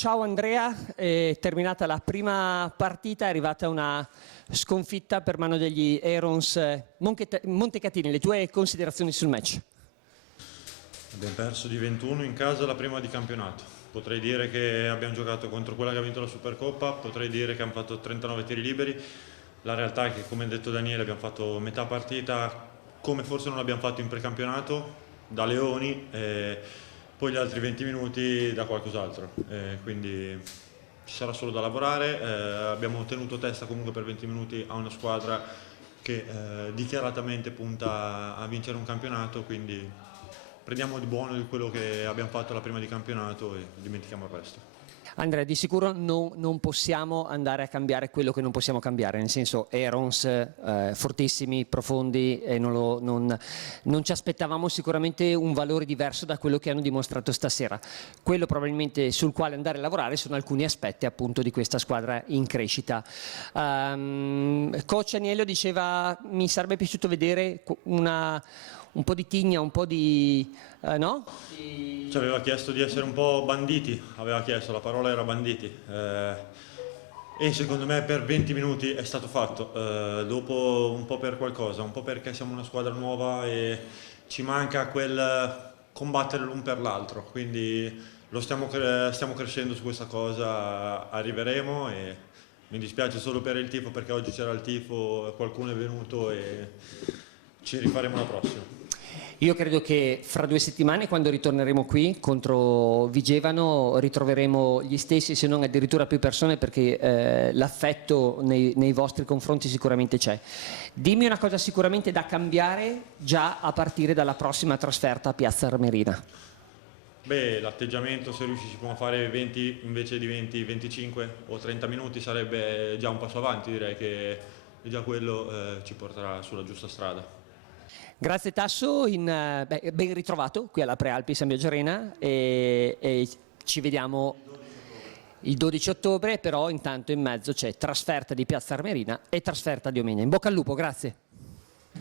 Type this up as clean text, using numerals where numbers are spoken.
ciao Andrea, è terminata la prima partita, è arrivata una sconfitta per mano degli Aarons Montecatini. Le tue considerazioni sul match? Abbiamo perso di 21 in casa la prima di campionato. Potrei dire che abbiamo giocato contro quella che ha vinto la Supercoppa, potrei dire che hanno fatto 39 tiri liberi. La realtà è che, come ha detto Daniele, abbiamo fatto metà partita come forse non abbiamo fatto in precampionato, da Leoni, e poi gli altri 20 minuti da qualcos'altro. Quindi ci sarà solo da lavorare. Abbiamo tenuto testa comunque per 20 minuti a una squadra che dichiaratamente punta a vincere un campionato, quindi prendiamo di buono di quello che abbiamo fatto la prima di campionato e dimentichiamo il resto. Andrea, di sicuro non possiamo andare a cambiare quello che non possiamo cambiare, nel senso Aarons fortissimi, profondi, e non ci aspettavamo sicuramente un valore diverso da quello che hanno dimostrato stasera. Quello probabilmente sul quale andare a lavorare sono alcuni aspetti appunto di questa squadra in crescita. Coach Aniello diceva mi sarebbe piaciuto vedere un po' di tigna, un po' di... no? Ci aveva chiesto di essere un po' banditi, aveva chiesto, la parola era banditi. E secondo me per 20 minuti è stato fatto, dopo un po' per qualcosa, un po' perché siamo una squadra nuova e ci manca quel combattere l'un per l'altro, quindi stiamo crescendo su questa cosa, arriveremo e mi dispiace solo per il tifo perché oggi c'era il tifo, qualcuno è venuto e ci rifaremo la prossima. Io credo che fra 2 settimane, quando ritorneremo qui contro Vigevano, ritroveremo gli stessi, se non addirittura più persone, perché l'affetto nei vostri confronti sicuramente c'è. Dimmi una cosa sicuramente da cambiare già a partire dalla prossima trasferta a Piazza Armerina. Beh, l'atteggiamento, se riuscissimo a fare 20 invece di 20, 25 o 30 minuti sarebbe già un passo avanti, direi che già quello ci porterà sulla giusta strada. Grazie Tasso, ben ritrovato qui alla Prealpi San Biagio Arena e ci vediamo il 12 ottobre, però intanto in mezzo c'è trasferta di Piazza Armerina e trasferta di Omegna. In bocca al lupo, grazie.